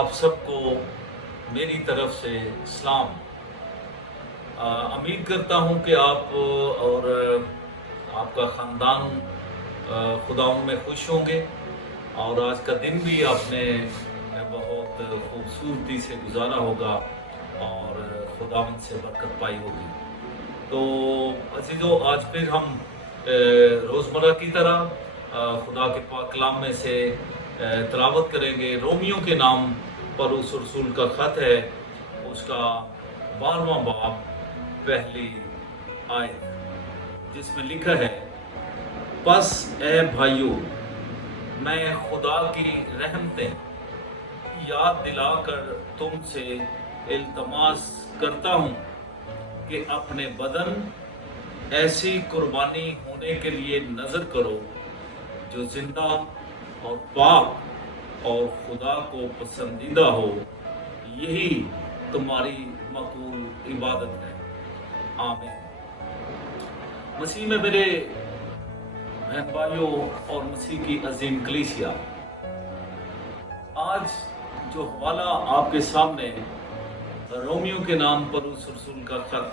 आप सबको मेरी तरफ से सलाम। उम्मीद करता हूँ कि आप और आपका ख़ानदान खुदावंद में खुश होंगे और आज का दिन भी आपने बहुत खूबसूरती से गुजारा होगा और खुदावंद से बरकत पाई होगी। तो अजीज़ों, आज फिर हम रोज़मर्रा की तरह खुदा के पाक कलाम में से तिलावत करेंगे। रोमियो के नाम पर उस रसूल का ख़त है, उसका 12वां बाब पहली आयत, जिसमें लिखा है, बस ए भाइयों, मैं खुदा की रहमतें याद दिलाकर तुमसे इल्तमास करता हूँ कि अपने बदन ऐसी कुर्बानी होने के लिए नज़र करो जो जिंदा और पाक और खुदा को पसंदीदा हो। यही तुम्हारी मकबूल इबादत है। आमीन। मसीह में मेरे बहन भाइयों और मसीह की अजीम कलीसिया, आज जो हवाला आपके सामने रोमियो के नाम पर उस रसूल का खत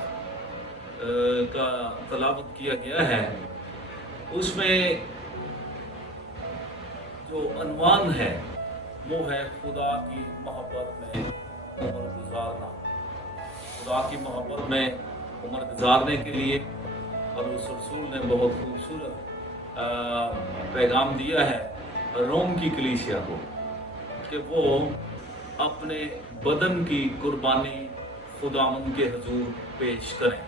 का तलावत किया गया है, उसमें जो अनवान है वो है खुदा की मोहब्बत में उम्र गुजारना। खुदा की मोहब्बत में उम्र गुजारने के लिए और उस रसूल ने बहुत खूबसूरत पैगाम दिया है रोम की कलीसिया को कि वो अपने बदन की कुर्बानी खुदावंद के हुजूर पेश करें।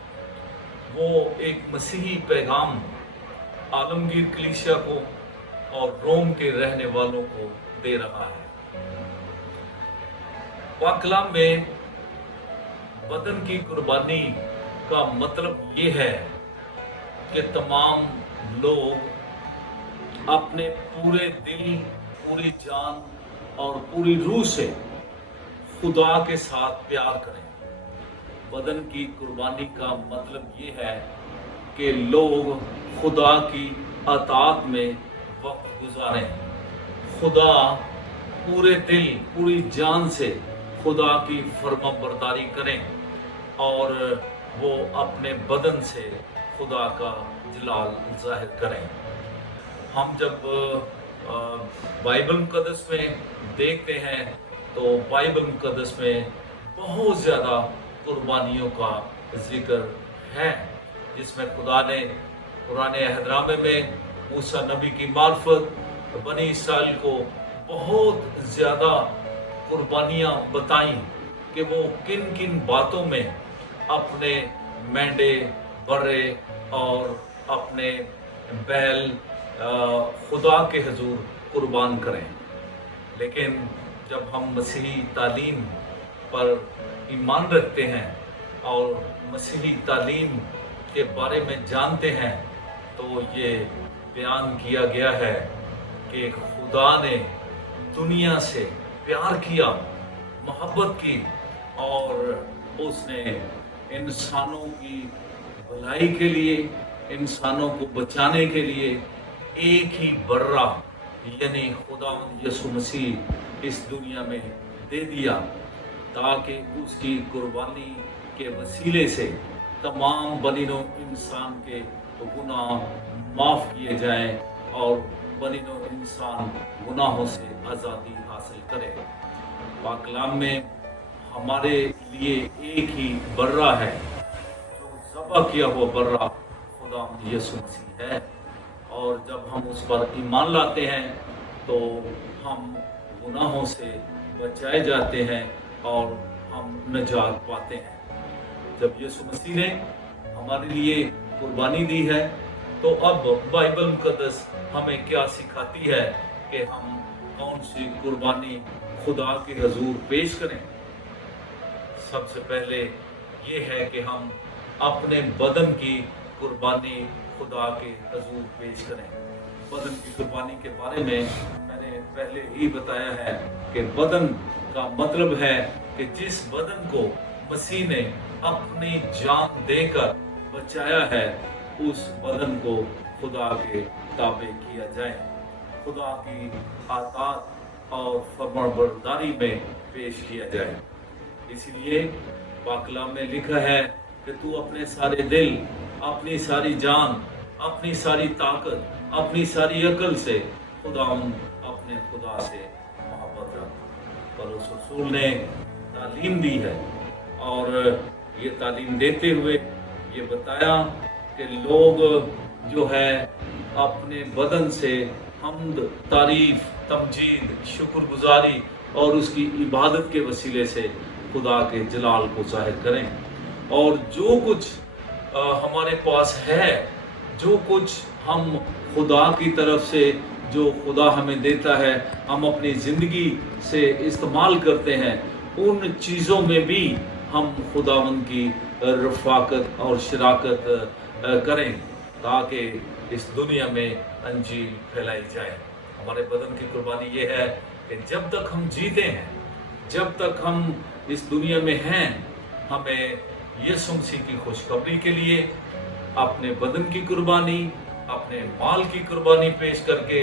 वो एक मसीही पैगाम आलमगीर कलीसिया को और रोम के रहने वालों को दे रहा है। पाक कलाम में बदन की कुर्बानी का मतलब ये है कि तमाम लोग अपने पूरे दिल, पूरी जान और पूरी रूह से खुदा के साथ प्यार करें। बदन की कुर्बानी का मतलब ये है कि लोग खुदा की अताअत में वक्त गुजारें, खुदा पूरे दिल, पूरी जान से खुदा की फर्माबरदारी करें और वो अपने बदन से खुदा का जलाल जाहिर करें। हम जब बाइबल मुक़द्दस में देखते हैं तो बाइबल मुक़द्दस में बहुत ज़्यादा कुर्बानियों का जिक्र है, जिसमें खुदा ने पुराने अहदनामे में मूसा नबी की मार्फत बनी इस्राएल को बहुत ज़्यादा कुर्बानियाँ बताई कि वो किन किन बातों में अपने मेंढे, बर्रे और अपने बैल खुदा के हुजूर कुर्बान करें। लेकिन जब हम मसीही तालीम पर ईमान रखते हैं और मसीही तालीम के बारे में जानते हैं तो ये बयान किया गया है कि खुदा ने दुनिया से प्यार किया, मोहब्बत की और उसने इंसानों की भलाई के लिए, इंसानों को बचाने के लिए एक ही बर्रा यानी खुदा यसु मसीह इस दुनिया में दे दिया, ताकि उसकी कुर्बानी के वसीले से तमाम बनीनो इंसान के गुनाह माफ़ किए जाएं और बनीनो इंसान गुनाहों से आज़ादी हासिल करे। पाक कलाम में हमारे लिए एक ही बर्रा है, जो ज़बह किया हुआ बर्रा खुदा यसु मसीह है, और जब हम उस पर ईमान लाते हैं तो हम गुनाहों से बचाए जाते हैं और हम नजात पाते हैं। जब यीशु मसीह ने हमारे लिए कुर्बानी दी है तो अब बाइबल मुक़द्दस हमें क्या सिखाती है कि हम कौन सी कुर्बानी खुदा के हुजूर पेश करें। सबसे पहले ये है कि हम अपने बदन की कुर्बानी खुदा के हुजूर पेश करें। बदन की कुर्बानी के बारे में मैंने पहले ही बताया है कि बदन का मतलब है कि जिस बदन को मसीह ने अपनी जान देकर बचाया है, उस बदन को खुदा के ताबे किया जाए। खुदा की आतात और फरमाबरदारी में पेश किया जाए। इसलिए पाक कलाम में लिखा है कि तू अपने सारे दिल, अपनी सारी जान, अपनी सारी ताकत, अपनी सारी अकल से अपने खुदा से मोहब्बत रख। पौलुस रसूल ने तालीम दी है और ये तालीम देते हुए ये बताया कि लोग जो है अपने बदन से हम्द, तारीफ, तमजीद, शुक्रगुजारी और उसकी इबादत के वसीले से खुदा के जलाल को ज़ाहिर करें। और जो कुछ हमारे पास है, जो कुछ हम खुदा की तरफ से जो खुदा हमें देता है, हम अपनी ज़िंदगी से इस्तेमाल करते हैं, उन चीज़ों में भी हम खुदावंद की रफ़ाकत और शराकत करें ताकि इस दुनिया में अंजील फैलाई जाए। हमारे बदन की कुर्बानी ये है कि जब तक हम जीते हैं, जब तक हम इस दुनिया में हैं, हमें यीशु मसीह की खुशखबरी के लिए अपने बदन की कुर्बानी, अपने माल की कुर्बानी पेश करके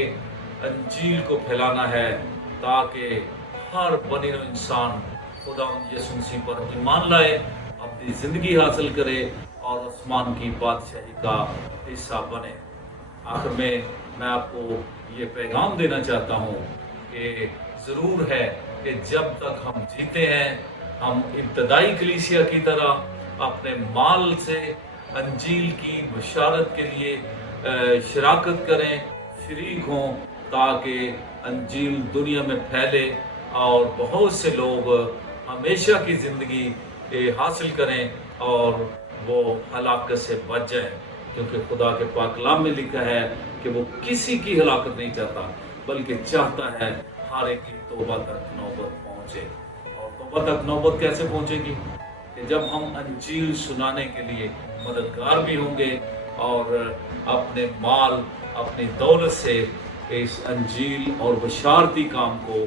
अंजील को फैलाना है ताकि हर बनी हुई इंसान खुदा यीशु मसीह पर ईमान लाए, अपनी ज़िंदगी हासिल करे और आसमान की बादशाही का हिस्सा बने। आखिर में मैं आपको ये पैगाम देना चाहता हूँ कि ज़रूर है कि जब तक हम जीते हैं, हम इब्तदाई कलीसिया की तरह अपने माल से अंजील की बशारत के लिए शराकत करें, शरीक हों, ताकि अंजील दुनिया में फैले और बहुत से लोग हमेशा की ज़िंदगी हासिल करें और वो हलाकत से बच जाएं। क्योंकि खुदा के पाक कलाम में लिखा है कि वो किसी की हलाकत नहीं चाहता, बल्कि चाहता है हर एक की तौबा तक नौबत पहुँचे। और तौबा तक नौबत कैसे पहुँचेगी? कि जब हम अंजील सुनाने के लिए मददगार भी होंगे और अपने माल, अपनी दौलत से इस अंजील और बशारती काम को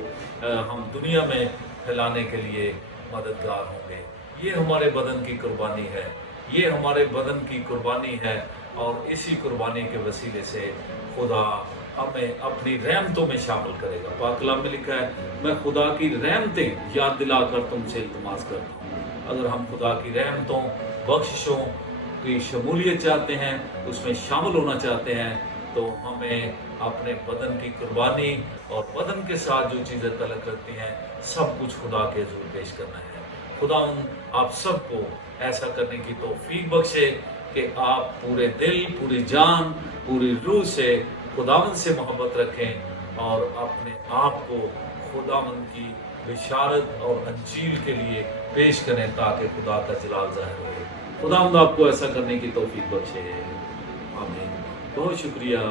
हम दुनिया में फैलाने के लिए मददगार होंगे। ये हमारे बदन की कुर्बानी है, ये हमारे बदन की कुर्बानी है और इसी कुर्बानी के वसीले से खुदा हमें अपनी रहमतों में शामिल करेगा। पाक कलाम में लिखा है, मैं खुदा की रहमतें याद दिलाकर तुमसे इल्तिमास करता हूँ। अगर हम खुदा की रहमतों, बख्शिशों की शमूलियत चाहते हैं, उसमें शामिल होना चाहते हैं, तो हमें अपने बदन की कुर्बानी और बदन के साथ जो चीज़ें तलब करती हैं, सब कुछ खुदा के हुज़ूर पेश करना है। खुदा आप सबको ऐसा करने की तौफीक बख्शे कि आप पूरे दिल, पूरी जान, पूरी रूह से खुदावंद से मोहब्बत रखें और अपने आप को खुदावंद की बिशारत और अंजील के लिए पेश करें ताकि खुदा का जलाल ज़ाहिर हो। खुदावंद आपको ऐसा करने की तौफीक बख्शे। आमीन। बहुत शुक्रिया।